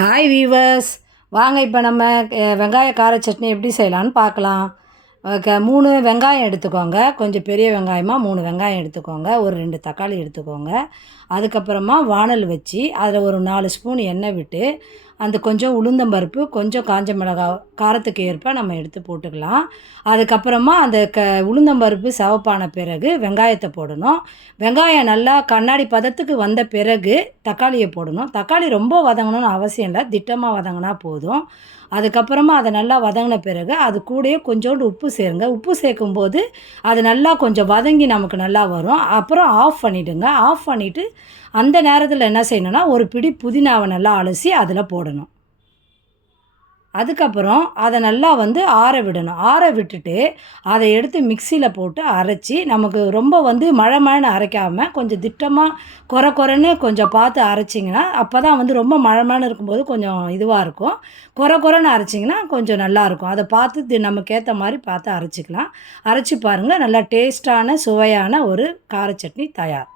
Hi viewers, வாங்க இப்போ நம்ம வெங்காய கார சட்னி எப்படி செய்யலான்னு பார்க்கலாம். 3 வெங்காயம் எடுத்துக்கோங்க. கொஞ்சம் பெரிய வெங்காயமாக 3 வெங்காயம் எடுத்துக்கோங்க. ஒரு 2 தக்காளி எடுத்துக்கோங்க. அதுக்கப்புறமா வாணல் வச்சு அதில் ஒரு 4 ஸ்பூன் எண்ணெய் விட்டு அந்த கொஞ்சம் உளுந்தம்பருப்பு, கொஞ்சம் காஞ்ச மிளகாய் காரத்துக்கு ஏற்ப நம்ம எடுத்து போட்டுக்கலாம். அதுக்கப்புறமா அந்த உளுந்தம்பருப்பு சிவப்பான பிறகு வெங்காயத்தை போடணும். வெங்காயம் நல்லா கண்ணாடி பதத்துக்கு வந்த பிறகு தக்காளியை போடணும். தக்காளி ரொம்ப வதங்கணும்னு அவசியம் இல்லை, திட்டமாக வதங்கினா போதும். அதுக்கப்புறமா அதை நல்லா வதங்கின பிறகு அது கூடயே கொஞ்சோண்டு உப்பு சேருங்க. உப்பு சேர்க்கும்போது அது நல்லா கொஞ்சம் வதங்கி நமக்கு நல்லா வரும். அப்புறம் ஆஃப் பண்ணிவிடுங்க. ஆஃப் பண்ணிவிட்டு அந்த நேரத்தில் என்ன செய்யணும்னா, ஒரு பிடி புதினாவை நல்லா அலசி அதில் போடணும். அதுக்கப்புறம் அதை நல்லா ஆற விடணும். ஆற விட்டுட்டு அதை எடுத்து மிக்சியில் போட்டு அரைச்சி, நமக்கு ரொம்ப மழை மழைன்னு அரைக்காமல் கொஞ்சம் திட்டமாக கொர கொரன்னு கொஞ்சம் பார்த்து அரைச்சிங்கன்னா, அப்போ தான் ரொம்ப மழை மழைன்னு இருக்கும்போது கொஞ்சம் இதுவாக இருக்கும். கொர கொரன்னு அரைச்சிங்கன்னா கொஞ்சம் நல்லாயிருக்கும். அதை பார்த்து நமக்கு ஏற்ற மாதிரி பார்த்து அரைச்சிக்கலாம். அரைச்சி பாருங்கள், நல்லா டேஸ்ட்டான சுவையான ஒரு கார சட்னி தயார்.